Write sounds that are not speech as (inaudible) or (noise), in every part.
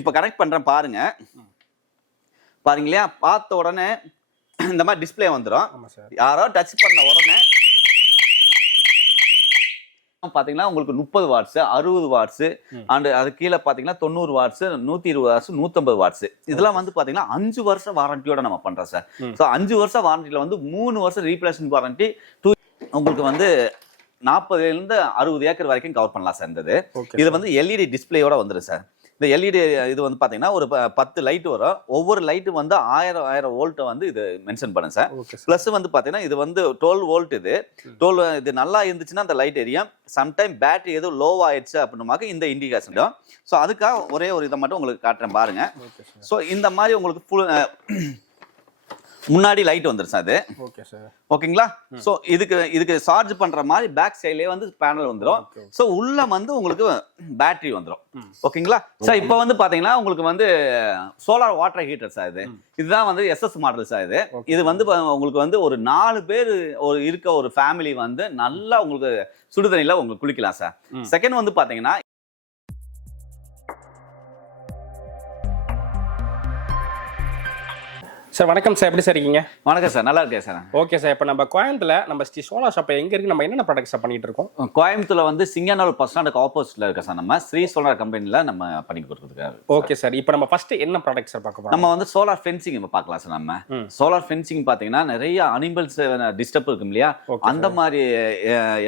இப்போ கனெக்ட் பண்றேன் பாருங்க. பாருங்க இல்லையா? பார்த்த உடனே இந்த மாதிரி டிஸ்ப்ளே வந்துடும் யாரோ டச் பண்ண உடனே பாத்தீங்கன்னா உங்களுக்கு முப்பது வாட்ஸ் அறுபது வாட்ஸ். அண்ட் அது கீழே பாத்தீங்கன்னா தொண்ணூறு வாட்ஸ் நூத்தி இருபது வாட்ஸ் நூத்தம்பது வாட்ஸ் இதெல்லாம் வந்து பாத்தீங்கன்னா அஞ்சு வருஷம் வாரண்டியோட நம்ம பண்றோம் சார். ஸோ அஞ்சு வருஷம் வாரண்டியில வந்து மூணு வருஷம் ரீப்ளேஸ்மெண்ட் வாரண்டி டூ உங்களுக்கு வந்து நாற்பதுல இருந்து அறுபது ஏக்கர் வரைக்கும் கவர் பண்ணலாம் சார் இந்த இது. வந்து எல்இடி டிஸ்பிளேயோட வந்துடும் சார். இந்த எல்இடி இது வந்து பாத்தீங்கன்னா ஒரு பத்து லைட் வரும். ஒவ்வொரு லைட்டு வந்து ஆயிரம் ஆயிரம் வோல்ட்டை வந்து இது மென்ஷன் பண்ணும் சார். ப்ளஸ் வந்து பார்த்தீங்கன்னா இது வந்து டுவெல் வோல்ட் இது. டுவெல் இது நல்லா இருந்துச்சுன்னா அந்த லைட் எரியும். சம்டைம் பேட்டரி எதுவும் லோ ஆயிடுச்சு அப்படின்னாக்க இந்த இண்டிகேஷன் ஸோ அதுக்காக ஒரே ஒரு இதை மட்டும் உங்களுக்கு காட்டுறேன் பாருங்க. ஸோ இந்த மாதிரி உங்களுக்கு அஹ், முன்னாடி லைட் வந்துரும் சார் அது ஓகே சார் ஓகேங்களா ஸோ இதுக்கு இதுக்கு சார்ஜ் பண்ற மாதிரி பேக் சைட்லேயே வந்து பேனல் வந்துடும் ஸோ உள்ள வந்து உங்களுக்கு பேட்டரி வந்துடும். ஓகேங்களா சார் இப்போ வந்து பாத்தீங்கன்னா உங்களுக்கு வந்து சோலார் வாட்டர் ஹீட்டர் சார் இது. இதுதான் வந்து எஸ்எஸ் மாடல் சார் இது. இது வந்து உங்களுக்கு வந்து ஒரு நாலு பேர் ஒரு இருக்க ஒரு ஃபேமிலி வந்து நல்லா உங்களுக்கு சுடுதண்ணில உங்களுக்கு குளிக்கலாம் சார். செகண்ட் வந்து பாத்தீங்கன்னா சார் வணக்கம் சார். எப்படி சார் இருக்கீங்க? வணக்கம் சார். நல்லா இருக்கேன் சார். Okay sir. இப்போ நம்ம கோயம்புத்தூர்ல நம்ம ஸ்ரீ சோலா ஷாப் எங்க இருக்கு? நம்ம என்னென்ன ப்ராடக்ட்ஸ் பண்ணிட்டு இருக்கோம்? கோயம்புத்தூர்ல வந்து சிங்கநாள் பஸ் ஸ்டாண்டுக்கு ஆப்போசிட்ல இருக்க சார் நம்ம. ஸ்ரீ சோலார் கம்பெனில நம்ம பண்ணி கொடுக்குறதுக்காக ஓகே சார். இப்போ நம்ம ஃபர்ஸ்ட் என்ன ப்ராடக்ட் சார் பார்க்க நம்ம வந்து சோலார் ஃபென்சிங் இப்போ பார்க்கலாம் சார் நம்ம. சோலார் ஃபென்சிங் பார்த்தீங்கன்னா நிறைய அனிமல்ஸ் டிஸ்டர்ப் இருக்கும் இல்லையா? அந்த மாதிரி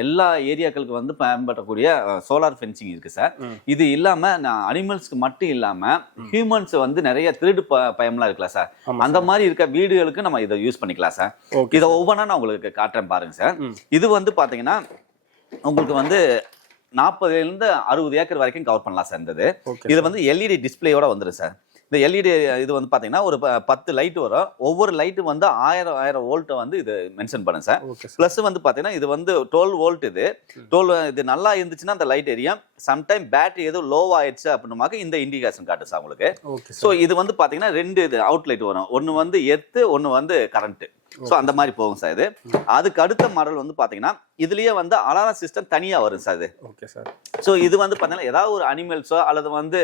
எல்லா ஏரியாக்களுக்கு வந்து பயன்படக்கூடிய சோலார் ஃபென்சிங் இருக்கு சார். இது இல்லாம அனிமல்ஸ்க்கு மட்டும் இல்லாம ஹியூமன்ஸ் வந்து நிறைய திருடு பயம்லாம் இருக்குல்ல சார். அந்த மாதிரி இருக்க வீடுகளுக்கு நம்ம இதை யூஸ் பண்ணிக்கலாம் சார் இதை ஒவ்வொன்றா நான் உங்களுக்கு காட்டுறேன் பாருங்க சார். இது வந்து பாத்தீங்கன்னா உங்களுக்கு வந்து நாற்பதுல இருந்து அறுபது ஏக்கர் வரைக்கும் கவர் பண்ணலாம் சார் இந்த இது. ஓகே இது வந்து எல்இடி டிஸ்பிளேயோட வந்துடும் சார் இந்த எல்இடி இது வந்து பாத்தீங்கன்னா ஒரு பத்து லைட் வரும். ஒவ்வொரு லைட்டு வந்து ஆயிரம் ஆயிரம் வோல்ட்டை வந்து இது மென்ஷன் பண்ணும் சார் ப்ளஸ் வந்து பாத்தீங்கன்னா இது வந்து டுவெல் வோல்ட் இது. டுவெல் இது நல்லா இருந்துச்சுன்னா அந்த லைட் எரியும். சம்டைம் பேட்டரி எதுவும் லோ ஆயிடுச்சு அப்படின்னாக்க இந்த இண்டிகேஷன் காட்டு சார் உங்களுக்கு. ஓகே ஸோ இது வந்து பாத்தீங்கன்னா ரெண்டு இது அவுட்லைட் வரும். ஒன்று வந்து எர்த்து ஒன்று வந்து கரண்ட் ஸோ அந்த மாதிரி போகும் சார் இது. அதுக்கு அடுத்த மாடல் வந்து பாத்தீங்கன்னா இதுலயே வந்து அலாரம் சிஸ்டம் தனியா வரும் சார் இது. ஓகே சார் ஸோ இது வந்து பார்த்தீங்கன்னா ஏதாவது ஒரு அனிமல்ஸோ அல்லது வந்து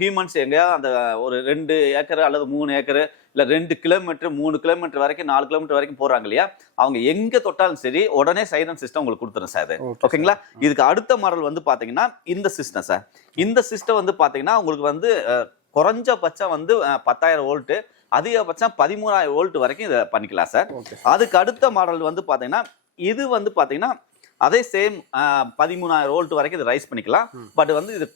ஹியூமன்ஸ் எங்கேயாவது அந்த ஒரு ரெண்டு ஏக்கர் அல்லது மூணு ஏக்கர் இல்லை ரெண்டு கிலோமீட்டர் மூணு கிலோமீட்டர் வரைக்கும் நாலு கிலோமீட்டர் வரைக்கும் போறாங்க இல்லையா? அவங்க எங்க தொட்டாலும் சரி உடனே சைரன் சிஸ்டம் உங்களுக்கு கொடுத்துரும் சார் ஓகேங்களா? இதுக்கு அடுத்த மாடல் வந்து பாத்தீங்கன்னா இந்த சிஸ்டம் சார் இந்த சிஸ்டம் வந்து பாத்தீங்கன்னா உங்களுக்கு வந்து குறைஞ்சபட்சம் வந்து பத்தாயிரம் வோல்ட்டு அதிகபட்சம் பதிமூணாயிரம் வோல்ட் வரைக்கும் இதை பண்ணிக்கலாம் சார் அதுக்கு அடுத்த மாடல் வந்து பாத்தீங்கன்னா இது வந்து பாத்தீங்கன்னா அதே சேம் பதிமூணாயிரம் வோல்ட் வரைக்கும் இது ரைஸ் பண்ணிக்கலாம். பட் வந்து இது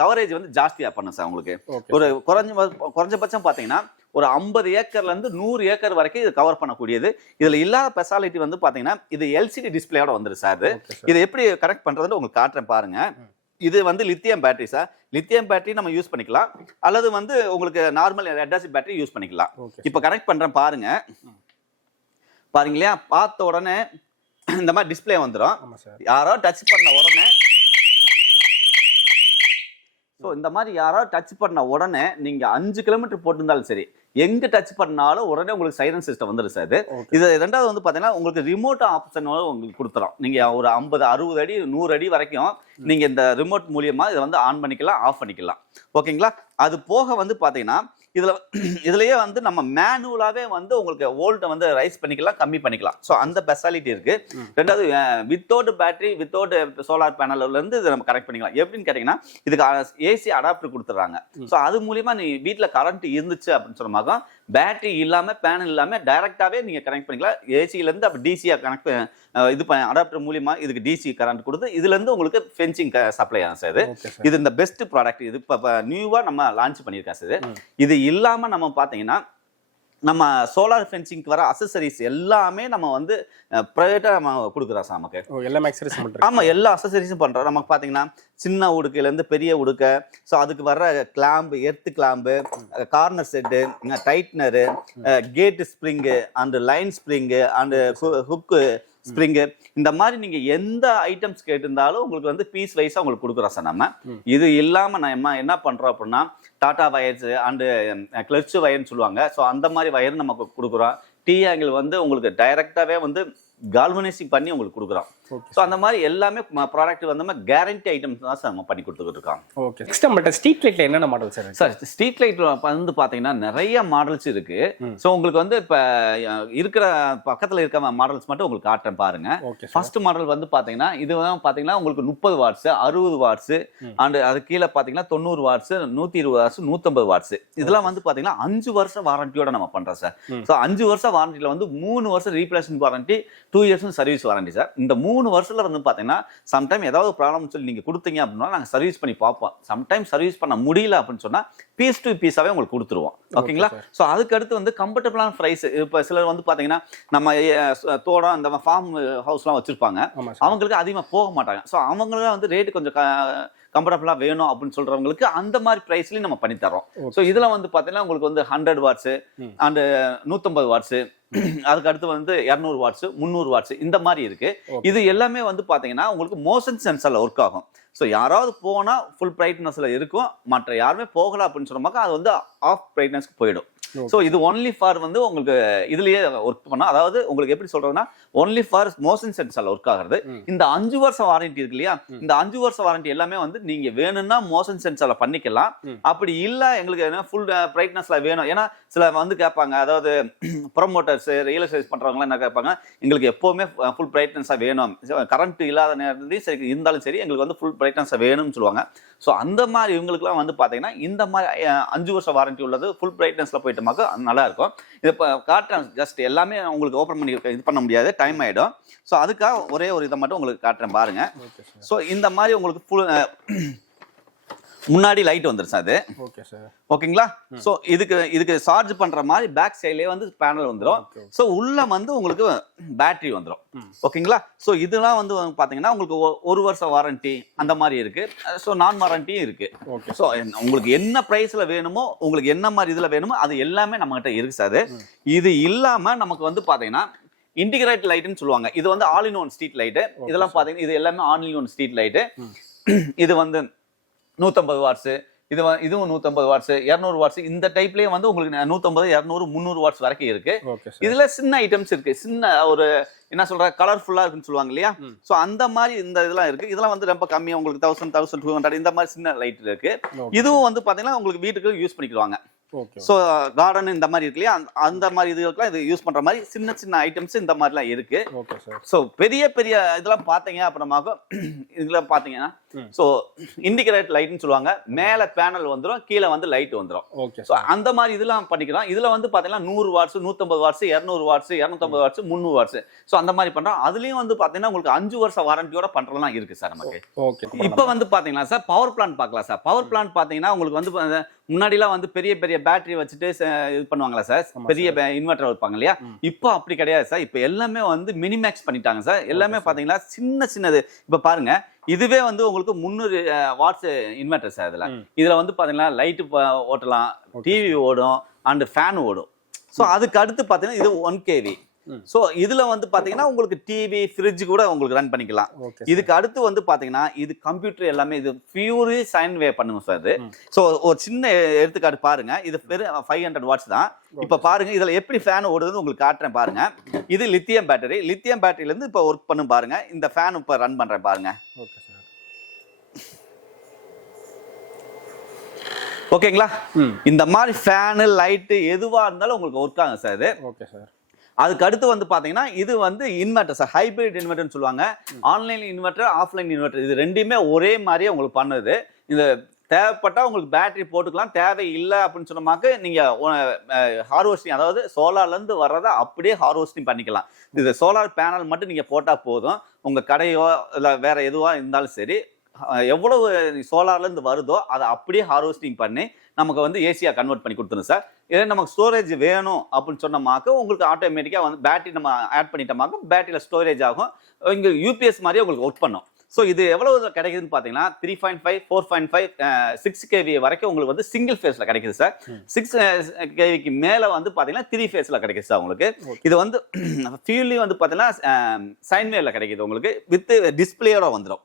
கவரேஜ் வந்து ஜாஸ்தியா பண்ணும் சார் உங்களுக்கு. ஒரு குறைஞ்ச குறைஞ்சபட்சம் பாத்தீங்கன்னா ஒரு ஐம்பது ஏக்கர்ல இருந்து நூறு ஏக்கர் வரைக்கும் இது கவர் பண்ணக்கூடியது. இதுல இல்லாத ஸ்பெஷாலிட்டி வந்து பாத்தீங்கன்னா இது எல்சிடி டிஸ்பிளேயோட வந்துரு சார் இது எப்படி கனெக்ட் பண்றதுன்னு உங்களுக்கு காட்டுறேன் பாருங்க. இது வந்து lithium battery sir lithium battery நம்ம யூஸ் பண்ணிக்கலாம். அல்லது வந்து உங்களுக்கு நார்மல் லெட் பேட்டரி யூஸ் பண்ணிக்கலாம். இப்போ கனெக்ட் பண்றேன் பாருங்க. பாருங்க இல்லையா? பார்த்த உடனே இந்த மாதிரி டிஸ்ப்ளே வந்துடும் யாரோ டச் பண்ண உடனே ஸோ இந்த மாதிரி யாரோ டச் பண்ண உடனே நீங்க அஞ்சு கிலோமீட்டர் போட்டிருந்தாலும் சரி எங்க டச் பண்ணாலும் உடனே உங்களுக்கு சைரன் சிஸ்டம் வந்துடும் சார் இது ரெண்டாவது வந்து பாத்தீங்கன்னா உங்களுக்கு ரிமோட் ஆப்ஷன் உங்களுக்கு கொடுத்துரும் நீங்க ஒரு ஐம்பது அறுபது அடி நூறு அடி வரைக்கும் நீங்க இந்த ரிமோட் மூலியமா இதை வந்து ஆன் பண்ணிக்கலாம் ஆஃப் பண்ணிக்கலாம். ஓகேங்களா அது போக வந்து பாத்தீங்கன்னா இதுல (clears throat) இதுலயே வந்து நம்ம மேனுவலாவே வந்து உங்களுக்கு வோல்ட்டை வந்து ரைஸ் பண்ணிக்கலாம் கம்மி பண்ணிக்கலாம். ஸோ அந்த ஸ்பெஷாலிட்டி இருக்கு. ம். ரெண்டாவது வித்தவுட் பேட்டரி வித்தவுட் சோலார் பேனல்ல இருந்து இதை நம்ம கனெக்ட் பண்ணிக்கலாம். எப்படின்னு கேட்டீங்கன்னா இதுக்கு ஏசி அடாப்டர் கொடுத்துட்றாங்க. ஸோ அது மூலியமா நீ வீட்ல கரண்ட் இருந்துச்சு அப்படின்னு சொன்னமாக பேட்டரி இல்லாம பேனல் இல்லாம டைரக்டாவே நீங்க கனெக்ட் பண்ணிக்கலாம் ஏசில இருந்து அப்படி டிசியா கனெக்ட் இது அடாப்டர் மூலியமா இதுக்கு டிசி கரண்ட் கொடுத்து இதுல இருந்து உங்களுக்கு ஃபென்சிங் சப்ளை ஆகும் சார் இது இந்த பெஸ்ட் ப்ராடக்ட் இது இப்போ நியூவா நம்ம லான்ச் பண்ணியிருக்கோம் சார் இது. ம். இது இல்லாம நம்ம பாத்தீங்கன்னா நம்ம சோலார் ஃபென்சிங்க்கு வர அசசரிஸ் எல்லாமே நம்ம வந்து ப்ரைவேட்டாக நம்ம கொடுக்குறோம் சார் நமக்கு. எல்லாமே எக்ஸசைஸ் பண்ணுறேன் ஆமா எல்லா அசசரிஸும் பண்றோம் நமக்கு பாத்தீங்கன்னா சின்ன உடுக்கையில இருந்து பெரிய உடுக்கை. ஸோ அதுக்கு வர்ற clamp earth clamp corner set tightener gate spring and line spring and hook spring. இந்த மாதிரி நீங்க எந்த ஐட்டம்ஸ் கேட்டிருந்தாலும் உங்களுக்கு வந்து பீஸ் வைஸா உங்களுக்கு கொடுக்குறோம் சார் நம்ம. இது இல்லாம நம்ம என்ன பண்றோம் அப்படின்னா டாடா வயர்ஸ் அண்டு கிளச் வயர்னு சொல்லுவாங்க. ஸோ அந்த மாதிரி வயர் நமக்கு கொடுக்குறோம். டி ஆங்கிள் வந்து உங்களுக்கு டைரக்டாவே வந்து கால்வனைசிங் பண்ணி உங்களுக்கு கொடுக்குறோம். ஸோ அந்த மாதிரி எல்லாமே ப்ராடக்ட் வந்து கேரண்டி ஐட்டம்ஸ் தான் சார் நம்ம பண்ணி கொடுத்துக்கிட்டு இருக்கோம் ஓகே நெக்ஸ்ட் நம்மள்ட்ட ஸ்ட்ரீட் லைட்ல என்னென்ன model sir sir street light வந்து பார்த்தீங்கன்னா நிறைய மாடல்ஸ் இருக்கு. ஸோ உங்களுக்கு வந்து இப்போ இருக்கிற பக்கத்தில் இருக்க மாடல்ஸ் மட்டும் உங்களுக்கு காட்டுறேன் பாருங்க. ஃபர்ஸ்ட் மாடல் வந்து பாத்தீங்கன்னா இது வந்து பாத்தீங்கன்னா உங்களுக்கு முப்பது வாட்ஸ் அறுபது வாட்ஸ். அண்ட் அது கீழே பாத்தீங்கன்னா தொண்ணூறு வாட்ஸ் நூத்தி இருபது வாட்ஸ் நூத்தம்பது வாட்ஸ் இதெல்லாம் வந்து பாத்தீங்கன்னா அஞ்சு வருஷம் வாரண்டியோட நம்ம பண்றோம் சார். ஸோ அஞ்சு வருஷம் வாரண்டியில வந்து மூணு வருஷம் replacement warranty two years service warranty sir இந்த மூணு வருஷத்துல வந்து பாத்தீங்கன்னா சம்டைம் ஏதாவது ப்ராப்ளம் சொல்லி நீங்க கொடுத்தீங்க அப்படின்னா நாங்க சர்வீஸ் பண்ணி பார்ப்போம். சம்டைம் சர்வீஸ் பண்ண முடியல அப்படின்னு சொன்னா பீஸ் டு பீஸாவே உங்களுக்கு கொடுத்துருவோம். ஓகேங்களா. ஸோ அதுக்கு அடுத்து வந்து கம்ஃபர்டபுளான ப்ரைஸ் இப்போ சிலர் வந்து பாத்தீங்கன்னா நம்ம தோடம் இந்த ஃபார்ம் ஹவுஸ்லாம் வச்சிருப்பாங்க. ஆமா சார் அவங்களுக்கு அதிகமாக போக மாட்டாங்க. ஸோ அவங்களுக்கு வந்து ரேட்டு கொஞ்சம் கம்ஃபர்டபுளாக வேணும் அப்படின்னு சொல்றவங்களுக்கு அந்த மாதிரி ப்ரைஸ்லையும் நம்ம பண்ணி தரோம். ஸோ இதில் வந்து பார்த்தீங்கன்னா உங்களுக்கு வந்து ஹண்ட்ரட் வாட்ஸு. அண்டு நூற்றம்பது வாட்ஸு (clears throat) அதுக்கு அடுத்து வந்து இரநூறு வாட்ஸு முந்நூறு வாட்ஸு இந்த மாதிரி இருக்கு. இது எல்லாமே வந்து பார்த்தீங்கன்னா உங்களுக்கு மோஷன் சென்சரில் ஒர்க் ஆகும். ஸோ யாராவது போனால் ஃபுல் பிரைட்னஸில் இருக்கும். மற்ற யாருமே போகல அப்படின்னு சொன்னமாக்கா அது வந்து ஆஃப் பிரைட்னஸ்க்கு போயிடும். ஸோ இது ஒன்லி ஃபார் வந்து உங்களுக்கு இதுலயே ஒர்க் பண்ணா அதாவது உங்களுக்கு எப்படி சொல்றதுன்னா only for motion sensor work ஆகுறது. இந்த அஞ்சு வருஷம் வாரண்டி இருக்கு இல்லையா? இந்த அஞ்சு வருஷம் வாரண்டி எல்லாமே வந்து நீங்க வேணும்னா மோஷன் சென்சார்ல பண்ணிக்கலாம். அப்படி இல்ல எங்களுக்கு என்ன ஃபுல் பிரைட்னஸ்ல வேணும். ஏன்னா சில வந்து கேட்பாங்க அதாவது ப்ரொமோட்டர்ஸ் ரியல் எஸ்டேட் பண்றவங்க என்ன கேட்பாங்க எங்களுக்கு எப்பவுமே ஃபுல் பிரைட்னஸா வேணும். கரண்ட் இல்லாத நேரத்துலையும் சரி இருந்தாலும் சரி எங்களுக்கு வந்து ஃபுல் பிரைட்னஸா வேணும்னு சொல்லுவாங்க. ஸோ அந்த மாதிரி இவங்களுக்குலாம் வந்து பார்த்தீங்கன்னா இந்த மாதிரி அஞ்சு வருஷம் வாரண்டி உள்ளது ஃபுல் பிரைட்னஸ்ல போயிட்டோமாக்க நல்லா இருக்கும். இது இப்போ காட்டுறேன் ஜஸ்ட் எல்லாமே உங்களுக்கு ஓப்பன் பண்ணி இது பண்ண முடியாது டைம் ஆயிடும். ஸோ அதுக்காக ஒரே ஒரு இதை மட்டும் உங்களுக்கு காட்டுறேன் பாருங்க. ஓகே சார் ஸோ இந்த மாதிரி உங்களுக்கு ஃபுல் முன்னாடி லைட் வந்துருச்சு அது. ஓகே சார் ஓகேங்களா ஸோ இதுக்கு இதுக்கு சார்ஜ் பண்ற மாதிரி பேக் சைட்லேயே வந்து பேனல் வந்துடும். ஸோ உள்ள வந்து உங்களுக்கு பேட்டரி வந்துடும். ஓகேங்களா ஸோ இதெல்லாம் வந்து பார்த்தீங்கன்னா உங்களுக்கு ஒரு வருஷம் வாரண்டி அந்த மாதிரி இருக்கு. ஸோ நான் வாரண்டியும் இருக்கு ஸோ உங்களுக்கு என்ன ப்ரைஸில் வேணுமோ உங்களுக்கு என்ன மாதிரி இதில் வேணுமோ அது எல்லாமே நம்மகிட்ட இருக்கு சார். இது இல்லாமல் நமக்கு வந்து பார்த்தீங்கன்னா இன்டிகிரேட் லைட்னு சொல்லுவாங்க. இது வந்து all in one street light இதெல்லாம் பார்த்தீங்கன்னா இது எல்லாமே all in one street light. இது வந்து நூற்றம்பது வாட்ஸு இது இதுவும் நூற்றம்பது வாட்ஸு இரநூறு வாட்ஸ் இந்த டைப்லேயே வந்து உங்களுக்கு நூற்றம்பது இரநூறு முந்நூறு வாட்ஸ் வரைக்கும் இருக்கு. இதுல சின்ன ஐட்டம்ஸ் இருக்கு. சின்ன ஒரு என்ன சொல்ற கலர்ஃபுல்லா இருக்குன்னு சொல்லுவாங்க இல்லையா. சோ அந்த மாதிரி இந்த இதெல்லாம் இருக்கு. இதெல்லாம் வந்து ரொம்ப கம்மியா உங்களுக்கு தௌசண்ட் தௌசண்ட் டூ ஹண்ட்ரட் இந்த மாதிரி சின்ன லைட் இருக்கு. இதுவும் வந்து பாத்தீங்கன்னா உங்களுக்கு வீட்டுக்கு யூஸ் பண்ணிக்குவாங்க ஓகே ஸோ கார்டன் இந்த மாதிரி இருக்கு இல்லையா? அந்த- மாதிரி இதுக்கெல்லாம் இது யூஸ் பண்ற மாதிரி சின்ன சின்ன ஐட்டம்ஸ் இந்த மாதிரிலாம் இருக்கு. ஸோ பெரிய பெரிய இதெல்லாம் பார்த்தீங்க அப்புறமாக இதெல்லாம் பார்த்தீங்கன்னா. ஸோ இண்டிகேட் லைட்னு சொல்லுவாங்க. மேலே பேனல் வந்துடும் கீழே வந்து லைட் வந்துடும் ஓகே ஸோ அந்த மாதிரி இதெல்லாம் பண்ணிக்கலாம் இதுல வந்து பாத்தீங்கன்னா நூறு வாட்ஸ் நூத்தம்பது வாட்ஸ் இரநூறு வாட்ஸ் இரநூத்தம்பது வாட்ஸ் முந்நூறு வாட்ஸ் ஸோ அந்த மாதிரி பண்றோம். அதுலயும் வந்து பாத்தீங்கன்னா உங்களுக்கு அஞ்சு வருஷம் வாரண்டியோட பண்றதெல்லாம் இருக்கு சார் நமக்கு. ஓகே. இப்போ வந்து பாத்தீங்கன்னா சார் பவர் பிளான்ட் பார்க்கலாம் சார். பவர் பிளான்ட் பாத்தீங்கன்னா உங்களுக்கு வந்து முன்னாடிலாம் வந்து பெரிய பெரிய பேட்டரி வச்சுட்டு இது பண்ணுவாங்களா சார்? பெரிய இன்வெர்டர் வைப்பாங்க இல்லையா. இப்போ அப்படி கிடையாது சார். இப்போ எல்லாமே வந்து மினிமேக்ஸ் பண்ணிட்டாங்க சார். எல்லாமே. பாத்தீங்கன்னா சின்ன சின்னது. இப்போ பாருங்க இதுவே வந்து உங்களுக்கு முந்நூறு வாட்ஸ் இன்வெர்டர் சார் இதுல. இதுல வந்து பாத்தீங்கன்னா லைட்டு ஓட்டலாம். டிவி ஓடும் அண்ட் ஃபேன் ஓடும். ஸோ அதுக்கு அடுத்து பார்த்தீங்கன்னா இது ஒன் கேவி. ஸோ இதுல வந்து பாத்தீங்கன்னா உங்களுக்கு டிவி ஃப்ரிட்ஜ் கூட உங்களுக்கு ரன் பண்ணிக்கலாம். இதுக்கு அடுத்து வந்து பாத்தீங்கன்னா இது கம்ப்யூட்டர் எல்லாமே இது பியூரி சைன் வே பண்ணுங்க சார் இது. ஸோ ஒரு சின்ன எடுத்துக்காட்டு பாருங்க. இது வெறும் ஃபைவ் ஹண்ட்ரட் வாட்ஸ் தான். இப்போ பாருங்க இதுல எப்படி ஃபேன் ஓடுதுன்னு உங்களுக்கு காட்டுறேன் பாருங்க. இது லித்தியம் பேட்டரி லித்தியம் பேட்டரியில இருந்து இப்போ ஒர்க் பண்ணும் பாருங்க. இந்த ஃபேன் இப்போ ரன் பண்றேன் பாருங்க. ஓகே சார் ஓகேங்களா இந்த மாதிரி ஃபேனு லைட்டு எதுவா இருந்தாலும் உங்களுக்கு ஒர்க் ஆகும் சார் இது. ஓகே சார் அதுக்கு அடுத்து வந்து பாத்தீங்கன்னா இது வந்து இன்வெர்டர் சார் ஹைபிரிட் இன்வெர்டர்னு சொல்லுவாங்க. ஆன்லைன் இன்வெர்டர் ஆஃப்லைன் இன்வெர்டர் இது ரெண்டுமே ஒரே மாதிரியே உங்களுக்கு பண்ணுது. இது தேவைப்பட்டா உங்களுக்கு பேட்டரி போட்டுக்கலாம். தேவை இல்லை அப்படின்னு சொன்னமாக்க நீங்க ஹார்வெஸ்டிங் அதாவது சோலார்ல இருந்து வர்றதை அப்படியே ஹார்வெஸ்டிங் பண்ணிக்கலாம். இது சோலார் பேனல் மட்டும் நீங்க போட்டா போதும். உங்க கடையோ இல்ல வேற எதுவா இருந்தாலும் சரி எவ்வளவு சோலார்ல இருந்து வருதோ அதை அப்படியே ஹார்வெஸ்டிங் பண்ணி நமக்கு வந்து ஏசியா கன்வெர்ட் பண்ணி கொடுத்துரும் சார் இதே நமக்கு ஸ்டோரேஜ் வேணும் அப்படின்னு சொன்னமாக்க உங்களுக்கு ஆட்டோமேட்டிக்காக வந்து பேட்டரி நம்ம ஆட் பண்ணிட்டோமாக்க பேட்டரியில் ஸ்டோரேஜ் ஆகும் இங்கே யூபிஎஸ் மாதிரியே உங்களுக்கு ஒர்க் பண்ணும் ஸோ இது எவ்வளவு கிடைக்குதுன்னு பார்த்தீங்கன்னா three point five four point five six KV வரைக்கும் உங்களுக்கு வந்து சிங்கிள் ஃபேஸில் கிடைக்குது சார். சிக்ஸ் கேவிக்கு மேலே வந்து பார்த்தீங்கன்னா த்ரீ ஃபேஸில் கிடைக்குது சார் உங்களுக்கு. இது வந்து (clears throat) ஃபியூலையும் வந்து பார்த்தீங்கன்னா சைன்வேல கிடைக்குது உங்களுக்கு வித் டிஸ்பிளேயோட வந்துடும்.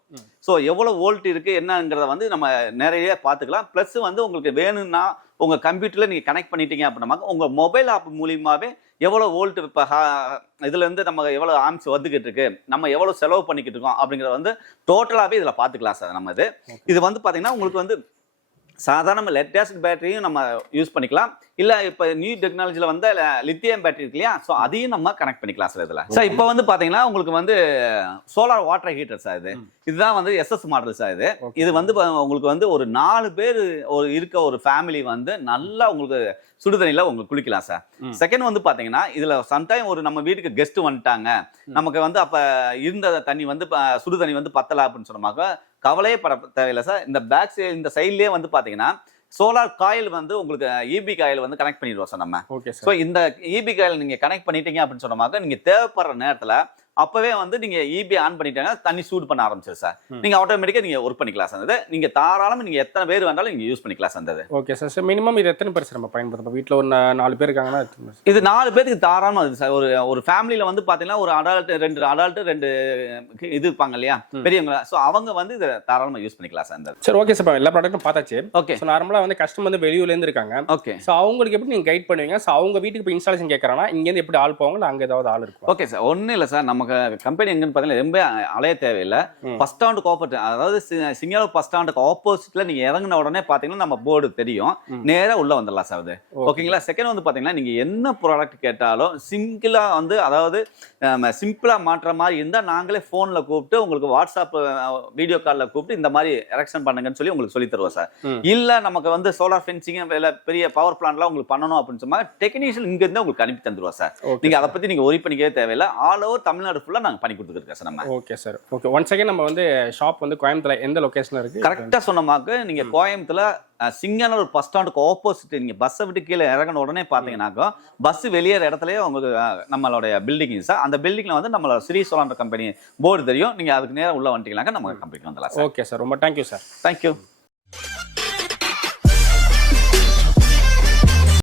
ஸோ எவ்வளோ வோல்ட் இருக்கு என்னங்கிறத வந்து நம்ம நிறைய பார்த்துக்கலாம். ப்ளஸ் வந்து உங்களுக்கு வேணும்னா உங்க கம்ப்யூட்டர்ல நீங்க கனெக்ட் பண்ணிட்டீங்க அப்படின்னா உங்க மொபைல் ஆப் மூலியமாவே எவ்வளவு வோல்ட் இப்போ இதுல இருந்து நம்ம எவ்வளவு ஆம்ஸ் வந்துகிட்டு இருக்கு நம்ம எவ்வளவு செலவு பண்ணிக்கிட்டு இருக்கோம் அப்படிங்கறத வந்து டோட்டலாவே இதுல பாத்துக்கலாம் சார் நம்ம இது. இது வந்து பாத்தீங்கன்னா உங்களுக்கு வந்து சாதாரண லெட்டஸ்ட் பேட்டரியும் நம்ம யூஸ் பண்ணிக்கலாம். இல்ல இப்ப நியூ டெக்னாலஜில வந்து லித்தியம் பேட்டரி இருக்கு இல்லையா? ஸோ அதையும் நம்ம கனெக்ட் பண்ணிக்கலாம் சார் இதுல. சார் இப்போ வந்து பாத்தீங்கன்னா உங்களுக்கு வந்து சோலார் வாட்டர் ஹீட்டர் சார் இது. இதுதான் வந்து எஸ்எஸ் மாடல் சார் இது. இது வந்து உங்களுக்கு வந்து ஒரு நாலு பேர் ஒரு இருக்க ஒரு ஃபேமிலி வந்து நல்லா உங்களுக்கு சுடுதண்ணில உங்களுக்கு குளிக்கலாம் சார். செகண்ட் வந்து பாத்தீங்கன்னா இதுல சம்டைம் ஒரு நம்ம வீட்டுக்கு கெஸ்ட் வந்துட்டாங்க. நமக்கு வந்து அப்ப இருந்த தண்ணி வந்து சுடு தண்ணி வந்து பத்தல அப்படின்னு சொன்னமாக்க கவலையே பட தேவையில்லை சார். இந்த பேக் சைடு இந்த சைட்லயே வந்து பாத்தீங்கன்னா சோலார் காயில் வந்து உங்களுக்கு இபி காயில் வந்து கனெக்ட் பண்ணிடுவோம் சார் நம்ம. ஓகே ஸோ இந்த இபி காயில் நீங்க கனெக்ட் பண்ணிட்டீங்க அப்படின்னு சொன்னமாக்க நீங்க தேவைப்படுற நேரத்துல அப்பவே வந்து நீங்க இபி ஆன் பண்ணிட்டீங்கன்னா தண்ணி சூடு பண்ண ஆரம்பிச்சிரு சார். நீங்க ஆட்டோமேட்டிக்கா நீங்க ஒர்க் பண்ணிக்கலாம் சார். நீங்க தாராளமா நீங்க எத்தனை பேர் வேண்டாலும் நீங்க யூஸ் பண்ணிக்கலாம் sir. Okay sir sir minimum இது எத்தனை பேர் சார் நம்ம பயன்படுத்தணும்? வீட்டில் ஒரு நாலு பேர் இருக்காங்கன்னா இது நாலு பேருக்கு தாராளமா இது சார். ஒரு ஒரு ஃபேமிலியில வந்து பாத்தீங்கன்னா ஒரு அடால்ட் ரெண்டு அடால்ட் ரெண்டு இது இருப்பாங்க இல்லையா. பெரியவங்க. ஸோ அவங்க வந்து இதை தாராளமா யூஸ் பண்ணிக்கலாம் சார் சரி ஓகே சார் எல்லா ப்ராடக்ட்டும் பார்த்தாச்சு. ஓகே ஸோ நார்மலாக வந்து கஸ்டமர் வந்து வெளியூர்லேருந்து இருக்காங்க. ஓகே ஸோ அவங்களுக்கு எப்படி நீங்கள் கைட் பண்ணுவீங்க? ஸோ அவங்க வீட்டுக்கு இப்போ இன்ஸ்டாலேஷன் கேட்குறாங்கன்னா இங்கேருந்து எப்படி ஆள் போவாங்க? அங்கே ஏதாவது ஆள் இருக்கும்? ஓகே சார் ஒன்றும் இல்லை சார் நமக்கு கம்பெனி எங்கன்னு பார்த்தீங்கன்னா ரொம்ப அலைய தேவையில்லை. ம். ஃபர்ஸ்ட் ஸ்டாண்டுக்கு ஆப்போசிட் அதாவது சிங்கல் ஃபர்ஸ்ட் ஸ்டாண்டுக்கு ஆப்போசிட்ல நீங்க இறங்கின உடனே பார்த்தீங்கன்னா நம்ம போர்டு தெரியும். ம். நேரா உள்ள வந்துடலாம் சார் அது. ஓகேங்களா? செகண்ட் வந்து பார்த்தீங்கன்னா நீங்க என்ன ப்ராடக்ட் கேட்டாலும் சிங்கிளா வந்து அதாவது சிம்பிளா மாற்ற மாதிரி இருந்தா நாங்களே ஃபோன்ல கூப்பிட்டு உங்களுக்கு வாட்ஸ்அப் வீடியோ காலில் கூப்பிட்டு இந்த மாதிரி எரெக்ஷன் பண்ணுங்கன்னு சொல்லி உங்களுக்கு சொல்லி தருவோம் சார். இல்ல நமக்கு வந்து சோலார் ஃபென்சிங் பெரிய பவர் பிளான்லாம் உங்களுக்கு பண்ணணும் அப்படின்னு சொன்னா டெக்னீஷியன் இங்க இருந்து உங்களுக்கு அனுப்பி தந்துருவோம் சார் நீங்க அதை பத்தி நீங்க ஒரி பண்ணிக்கவே தேவையில்லை. ஆல் ஓவர் தமிழ்நாடு ஃபுல்லா நாங்க பண்ணி கொடுத்துருக்கோம் சார் நம்ம. Okay sir okay one second நம்ம வந்து ஷாப் வந்து கோயம்புத்தூர் எந்த லொகேஷனில் இருக்கு? கரெக்டா சொன்னமாக்கு நீங்க கோயம்புத்தூர்ல சிங்கனூர் பஸ் ஸ்டாண்டுக்கு ஆப்போசிட் நீங்க பஸ்ஸை விட்டு கீழே இறங்கின உடனே பாத்தீங்கன்னாக்கா பஸ் வெளியேற இடத்துலயே உங்களுக்கு நம்மளுடைய பில்டிங் சார். அந்த பில்டிங்ல வந்து நம்மளோட ஸ்ரீ சோலான்ற கம்பெனி போர்டு தெரியும். நீங்க அதுக்கு நேரம் உள்ள வந்துட்டீங்கன்னாக்கா நம்ம கம்பெனிக்கு வந்துடலாம் ஓகே சார் ரொம்ப thank you sir thank you